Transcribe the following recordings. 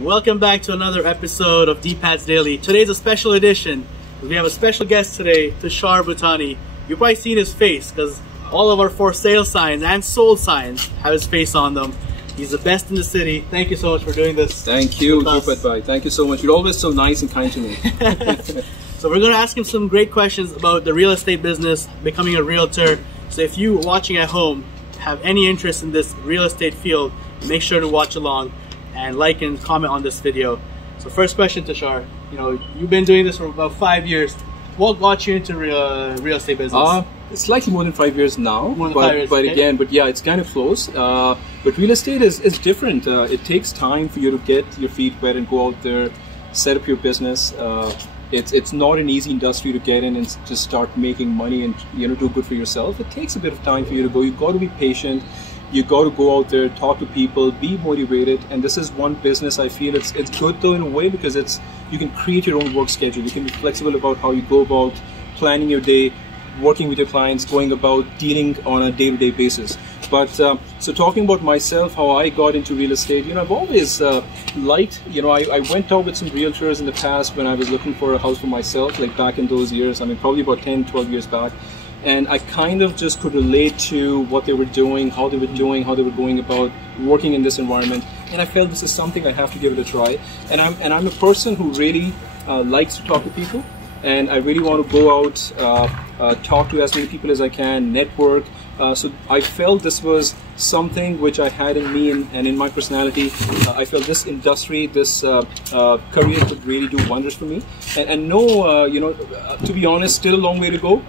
Welcome back to another episode of DPAD's Daily. Today's a special edition. We have a special guest today, Tushar Bhutani. You've probably seen his face because all of our for sale signs and sold signs have his face on them. He's the best in the city. Thank you so much for doing this. Thank you, DPAD Bhai. Thank you so much. You're always so nice and kind to me. So we're going to ask him some great questions about the real estate business, becoming a realtor. So if you watching at home have any interest in this real estate field, make sure to watch along and like and comment on this video. So first question, Tushar, you've been doing this for about 5 years. What got you into real estate business? It's slightly more than 5 years now. More than 5 years, okay. But yeah, it's kind of close. But real estate is different. It takes time for you to get your feet wet and go out there, set up your business. It's not an easy industry to get in and just start making money and do good for yourself. It takes a bit of time for you to go. You've got to be patient. You got to go out there, talk to people, be motivated. And this is one business I feel it's good though in a way because you can create your own work schedule. You can be flexible about how you go about planning your day, working with your clients, going about dealing on a day-to-day basis. But so talking about myself, how I got into real estate, I've always liked, I went out with some realtors in the past when I was looking for a house for myself, like back in those years, probably about 10, 12 years back. And I kind of just could relate to what they were doing, how they were going about working in this environment. And I felt this is something I have to give it a try. And I'm a person who really likes to talk to people. And I really want to go out, talk to as many people as I can, network. So I felt this was something which I had in me and in my personality. I felt this industry, this career could really do wonders for me. And no, to be honest, still a long way to go.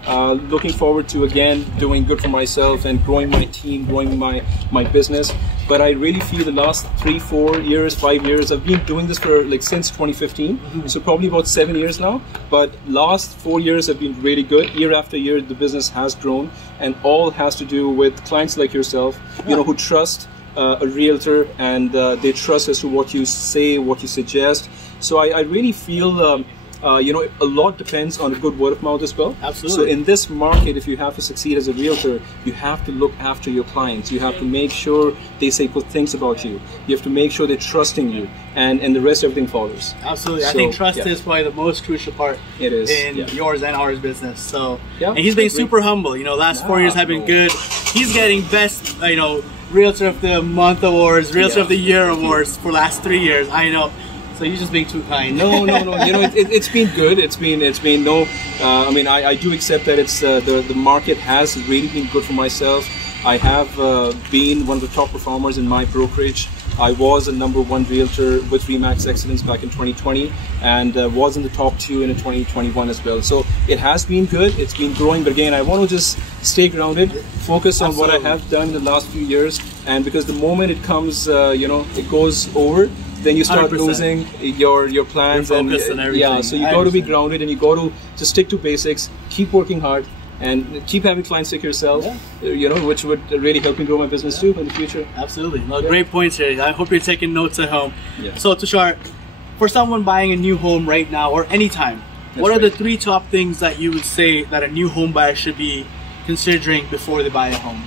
Looking forward to, again, doing good for myself and growing my team, growing my business. But I really feel the last 3, 4 years, 5 years, I've been doing this for since 2015, so probably about 7 years now. But last 4 years have been really good. Year after year, the business has grown, and all has to do with clients like yourself, who trust a realtor and they trust as to what you say, what you suggest. So I really feel a lot depends on a good word of mouth as well. Absolutely. So in this market, if you have to succeed as a realtor, you have to look after your clients. You have to make sure they say good things about you. You have to make sure they're trusting you, and the rest, everything follows. Absolutely. I think trust is probably the most crucial part in yours and ours business. So, and he's been super humble. Last 4 years have been good. He's getting best, Realtor of the Month awards, Realtor of the Year awards for last 3 years. I know. So you're just being too kind. No. It's been good. It's been no. I do accept that it's the market has really been good for myself. I have been one of the top performers in my brokerage. I was a #1 realtor with Remax Excellence back in 2020, and was in the top 2 in 2021 as well. So it has been good. It's been growing, but again, I want to just stay grounded, focus on what I have done in the last few years, and because the moment it comes, it goes over. Then you start 100%. Losing your plans, your focus and everything. So you got to be grounded, and you got to just stick to basics, keep working hard, and keep having clients like yourself, which would really help me grow my business too in the future. Absolutely. Well, great points here. I hope you're taking notes at home. Yeah. So Tushar, for someone buying a new home right now or anytime, what are the 3 top things that you would say that a new home buyer should be considering before they buy a home?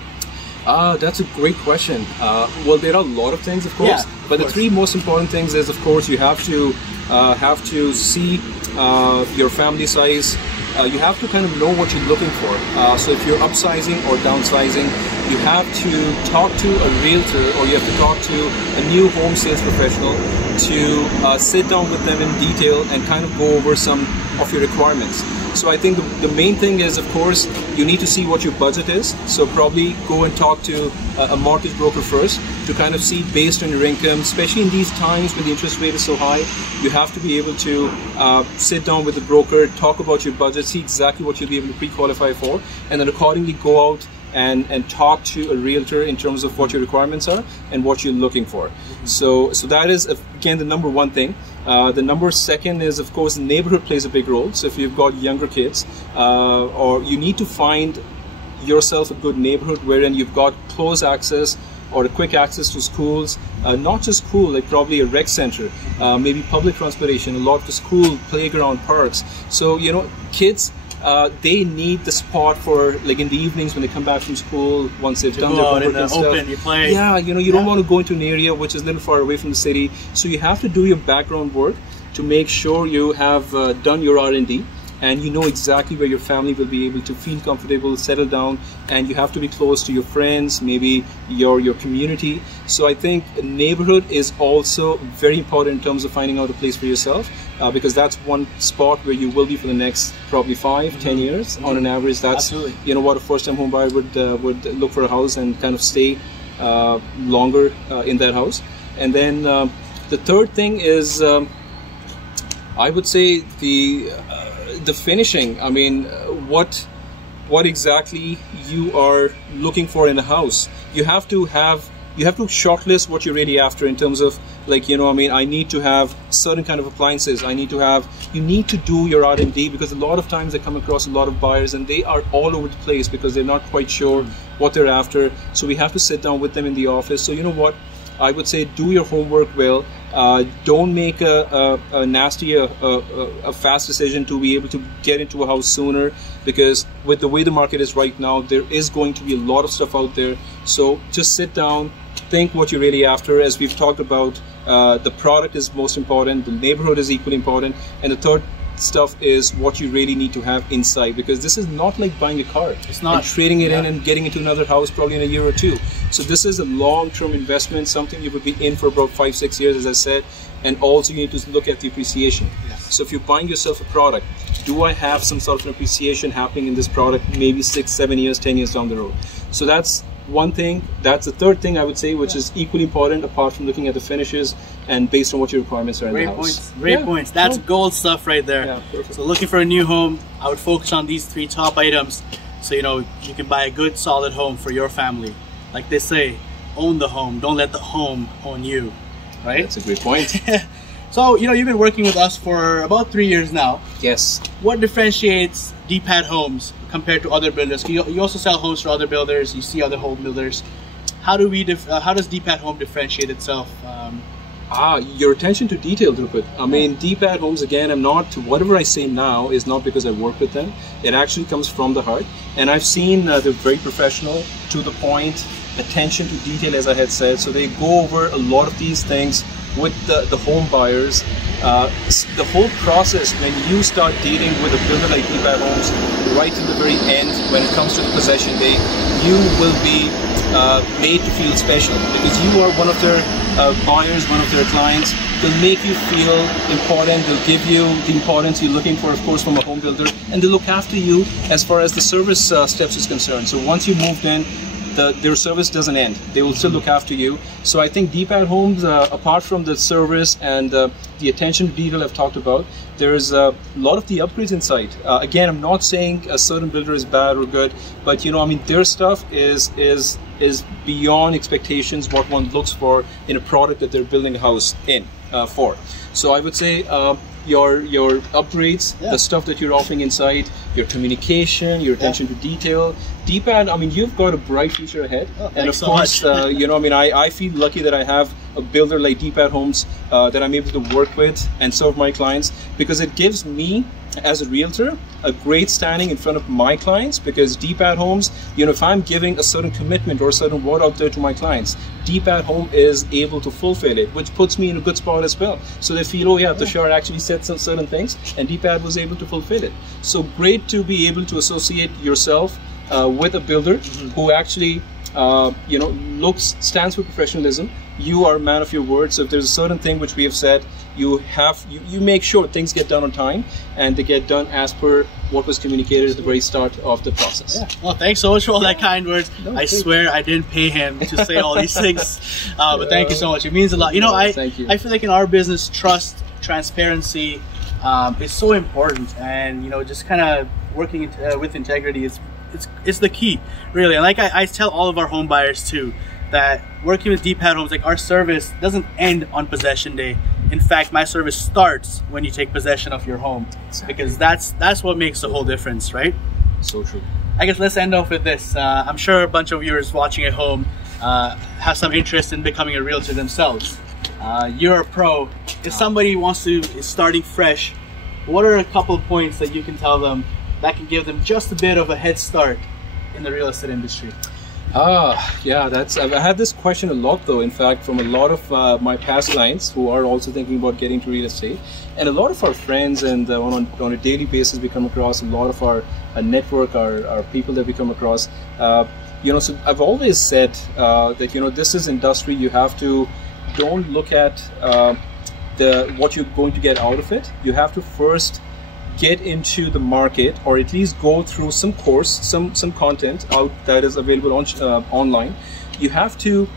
That's a great question. Well, there are a lot of things, of course, but the 3 most important things is, of course, you have to see your family size. You have to kind of know what you're looking for. So if you're upsizing or downsizing, you have to talk to a realtor, or you have to talk to a new home sales professional to sit down with them in detail and kind of go over some of your requirements. So I think the main thing is, of course, you need to see what your budget is. So probably go and talk to a mortgage broker first to kind of see based on your income, especially in these times when the interest rate is so high. You have to be able to sit down with the broker, talk about your budget, see exactly what you'll be able to pre-qualify for, and then accordingly go out and talk to a realtor in terms of what your requirements are and what you're looking for. So that is, again, the #1 thing. The #2 is, of course, the neighborhood plays a big role. So if you've got younger kids, or you need to find yourself a good neighborhood wherein you've got close access or a quick access to schools, not just school, like probably a rec center, maybe public transportation, a lot of the school, playground, parks. So, kids they need the spot for, like, in the evenings when they come back from school, once they've done their homework and stuff. Open, you play. Yeah, you know, you don't want to go into an area which is a little far away from the city. So you have to do your background work to make sure you have done your R&D. And you know exactly where your family will be able to feel comfortable, settle down, and you have to be close to your friends, maybe your community. So I think neighborhood is also very important in terms of finding out a place for yourself, because that's one spot where you will be for the next probably 5-10 years on an average. That's you know what a first-time home buyer would look for a house and kind of stay longer in that house. And then the third thing is, I would say the finishing. I mean, what exactly you are looking for in a house. You have to shortlist what you're really after in terms of, like, you know, I mean, I need to have certain kind of appliances. You need to do your R&D, because a lot of times I come across a lot of buyers and they are all over the place because they're not quite sure what they're after. So we have to sit down with them in the office. So you know what, I would say, do your homework well. Don't make a nasty, a fast decision to be able to get into a house sooner, because with the way the market is right now, there is going to be a lot of stuff out there. So just sit down, think what you're really after. As we've talked about, the product is most important, the neighborhood is equally important, and the third stuff is what you really need to have inside, because this is not like buying a car. It's not. And trading it in and getting into another house probably in a year or two. So this is a long-term investment, something you would be in for about 5-6 years, as I said. And also you need to look at the appreciation. Yes. So if you're buying yourself a product, do I have some sort of an appreciation happening in this product maybe 6-7 years, 10 years down the road? So that's one thing. That's the third thing I would say, which is equally important, apart from looking at the finishes and based on what your requirements are in the house. Great points. That's gold stuff right there. Yeah, perfect. So looking for a new home, I would focus on these 3 top items, so you know you can buy a good, solid home for your family. Like they say, own the home. Don't let the home own you. Right? That's a great point. So, you know, you've been working with us for about 3 years now. Yes. What differentiates DPAD Homes compared to other builders? You also sell homes for other builders. You see other home builders. How does DPAD Home differentiate itself? Your attention to detail, Drupad. I mean, DPAD Homes, again, whatever I say now is not because I work with them. It actually comes from the heart. And I've seen they're very professional, to the point, attention to detail, as I had said. So they go over a lot of these things with the home buyers. The whole process, when you start dealing with a builder like DPAD Homes, right to the very end, when it comes to the possession day, you will be made to feel special, because you are one of their buyers, one of their clients. They'll make you feel important. They'll give you the importance you're looking for, of course, from a home builder, and they look after you as far as the service steps is concerned. So once you moved in, their service doesn't end. They will still look after you. So I think DPAD Homes, apart from the service and the attention to detail I've talked about, there's a lot of the upgrades inside. Again, I'm not saying a certain builder is bad or good, but you know, I mean, their stuff is beyond expectations, what one looks for in a product that they're building a house in for. So I would say your upgrades, the stuff that you're offering inside, your communication, your attention to detail. DPAD, I mean, you've got a bright future ahead. And of course, you know, I mean, I feel lucky that I have a builder like DPAD Homes that I'm able to work with and serve my clients, because it gives me, as a realtor, a great standing in front of my clients. Because DPAD Homes, you know, if I'm giving a certain commitment or a certain word out there to my clients, DPAD Home is able to fulfill it, which puts me in a good spot as well. So they feel, oh yeah, Tushar actually said some certain things and DPAD was able to fulfill it. So great to be able to associate yourself with a builder who actually you know, stands for professionalism. You are a man of your word. So if there's a certain thing which we have said, you make sure things get done on time and they get done as per what was communicated at the very start of the process. Yeah. Well, thanks so much for all that kind words. I swear I didn't pay him to say all these things, but thank you so much. It means a lot. You know, I feel like in our business, trust, transparency is so important, and you know, just kind of working with integrity is the key, really. And like I tell all of our home buyers too, that working with DPAD Homes, like, our service doesn't end on possession day. In fact, my service starts when you take possession of your home, because that's what makes the whole difference, right? So true. I guess let's end off with this. I'm sure a bunch of viewers watching at home have some interest in becoming a realtor themselves. You're a pro. If somebody is starting fresh, what are a couple of points that you can tell them that can give them just a bit of a head start in the real estate industry? Yeah, I've had this question a lot though, in fact, from a lot of my past clients who are also thinking about getting to real estate. And a lot of our friends, and on a daily basis we come across a lot of our network, our people that we come across. So I've always said that, this is industry, you have to, don't look at what you're going to get out of it. You have to first get into the market, or at least go through some course, some content out that is available on online. You have to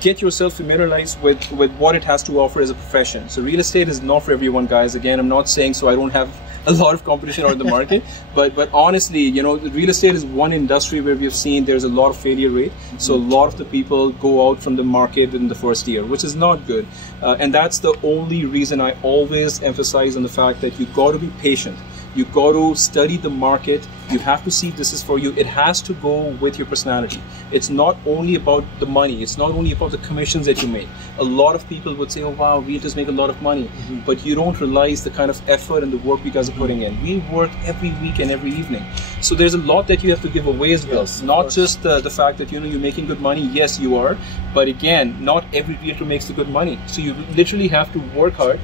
get yourself familiarized with what it has to offer as a profession. So real estate is not for everyone, guys. Again, I'm not saying so I don't have a lot of competition out in the market, but honestly, real estate is one industry where we've seen there's a lot of failure rate. So a lot of the people go out from the market in the first year, which is not good. And that's the only reason I always emphasize on the fact that you got to be patient. You got to study the market. You have to see if this is for you. It has to go with your personality. It's not only about the money. It's not only about the commissions that you make. A lot of people would say, oh wow, realtors make a lot of money. But you don't realize the kind of effort and the work you guys are putting in. We work every week and every evening. So there's a lot that you have to give away as well. Yes, not just the fact that you're making good money. Yes, you are. But again, not every realtor makes the good money. So you literally have to work hard.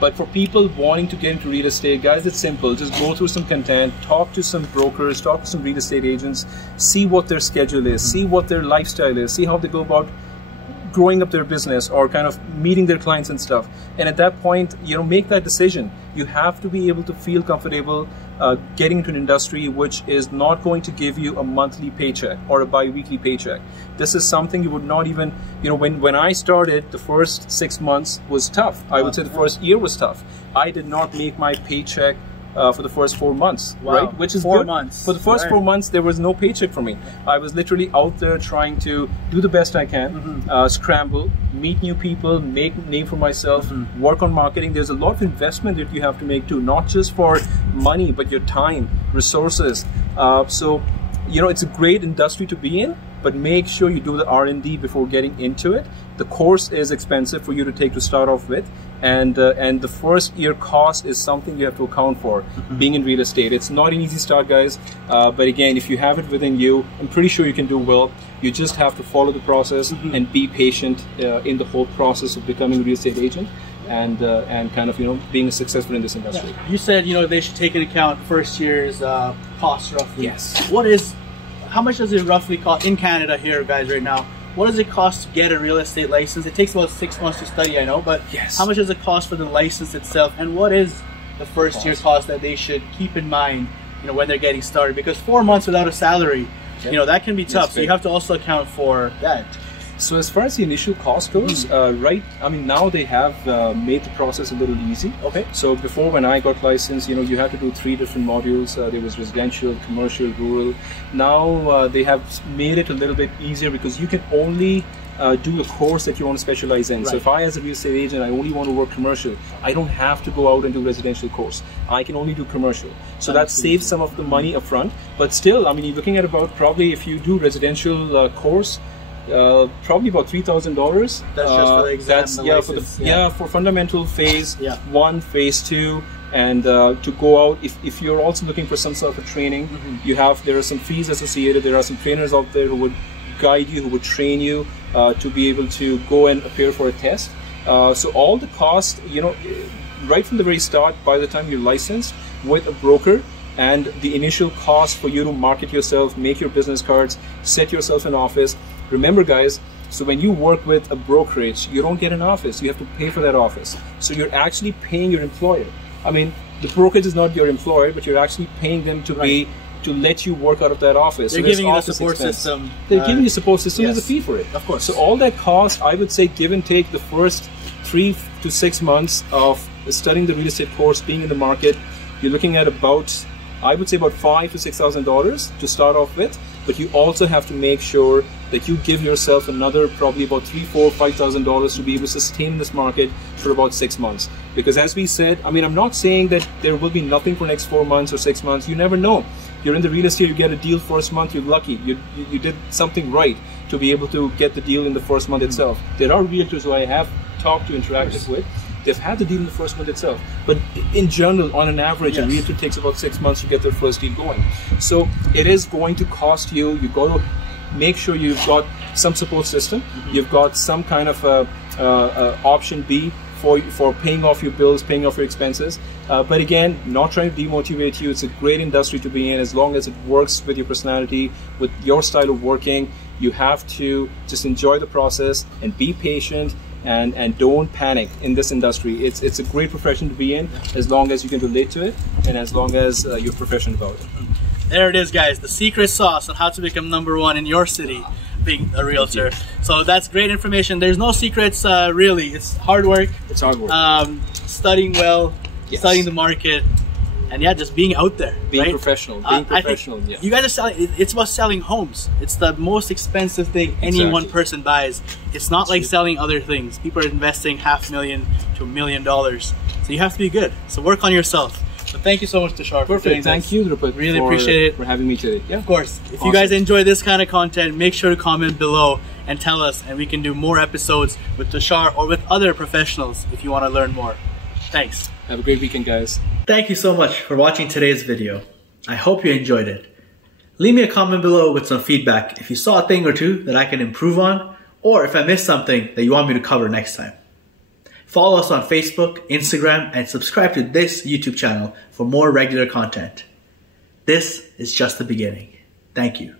But for people wanting to get into real estate, guys, it's simple. Just go through some content, talk to some brokers, talk to some real estate agents, see what their schedule is, see what their lifestyle is, see how they go about growing up their business or kind of meeting their clients and stuff. And at that point, make that decision. You have to be able to feel comfortable getting into an industry which is not going to give you a monthly paycheck or a bi-weekly paycheck. This is something you would not even, when I started, the first 6 months was tough. I would say the first year was tough. I did not make my paycheck for the first 4 months, right? Which is 4 months. For the first 4 months, there was no paycheck for me. I was literally out there trying to do the best I can, scramble, meet new people, make name for myself, work on marketing. There's a lot of investment that you have to make too, not just for money, but your time, resources. So, it's a great industry to be in, but make sure you do the R&D before getting into it. The course is expensive for you to take to start off with, and the first year cost is something you have to account for being in real estate. It's not an easy start, guys, but again, if you have it within you, I'm pretty sure you can do well. You just have to follow the process and be patient in the whole process of becoming a real estate agent and kind of being successful in this industry. Yeah. You said they should take into account first year's cost roughly. Yes. How much does it roughly cost in Canada here, guys, right now? What does it cost to get a real estate license? It takes about 6 months to study, I know, but how much does it cost for the license itself? And what is the first year cost that they should keep in mind, when they're getting started? Because 4 months without a salary, that can be tough. So you have to also account for that. So as far as the initial cost goes, now they have made the process a little easy. Okay. So before, when I got licensed, you had to do 3 different modules. There was residential, commercial, rural. Now they have made it a little bit easier because you can only do a course that you want to specialize in. Right. So if I, as a real estate agent, I only want to work commercial, I don't have to go out and do residential course. I can only do commercial. So that saves some of the money up front. But still, you're looking at about probably, if you do residential course, probably about $3,000. That's just for the exam. For fundamental phase 1, phase 2, and to go out. If you're also looking for some sort of training, there are some fees associated. There are some trainers out there who would guide you, who would train you to be able to go and appear for a test. So all the cost, right from the very start, by the time you're licensed with a broker, and the initial cost for you to market yourself, make your business cards, set yourself in office. Remember, guys, so when you work with a brokerage, you don't get an office. You have to pay for that office. So you're actually paying your employer. The brokerage is not your employer, but you're actually paying them to let you work out of that office. They're giving you a support system. They're giving you a support system. There's a fee for it. Of course. So all that cost, I would say, give and take, the first 3 to 6 months of studying the real estate course, being in the market, you're looking at about $5,000 to $6,000 to start off with. But you also have to make sure that you give yourself another probably about $3,000, $4,000, $5,000 to be able to sustain this market for about 6 months. Because as we said, I'm not saying that there will be nothing for next 4 months or 6 months. You never know. You're in the real estate, you get a deal first month, you're lucky. You did something right to be able to get the deal in the first month itself. There are realtors who I have talked to, interacted with, they've had the deal in the first month itself. But in general, on an average, a realtor takes about 6 months to get their first deal going. So it is going to cost you. You've got to make sure you've got some support system. You've got some kind of option B for paying off your bills, paying off your expenses. But again, not trying to demotivate you. It's a great industry to be in as long as it works with your personality, with your style of working. You have to just enjoy the process and be patient and don't panic in this industry. It's a great profession to be in as long as you can relate to it and as long as you're professional about it. There it is, guys. The secret sauce on how to become #1 in your city, being a realtor. So that's great information. There's no secrets, really. It's hard work. It's hard work. Studying well, studying the market, and yeah, just being out there. Being right? professional. Being professional. Yeah. You guys are selling. It's about selling homes. It's the most expensive thing any one person buys. It's not like selling other things. People are investing $500,000 to $1 million. So you have to be good. So work on yourself. So thank you so much, Tushar. Perfect. Thank you, Drupad. Really appreciate it for having me today. Yeah, of course. If you guys enjoy this kind of content, make sure to comment below and tell us, and we can do more episodes with Tushar or with other professionals if you want to learn more. Thanks. Have a great weekend, guys. Thank you so much for watching today's video. I hope you enjoyed it. Leave me a comment below with some feedback if you saw a thing or two that I can improve on, or if I missed something that you want me to cover next time. Follow us on Facebook, Instagram, and subscribe to this YouTube channel for more regular content. This is just the beginning. Thank you.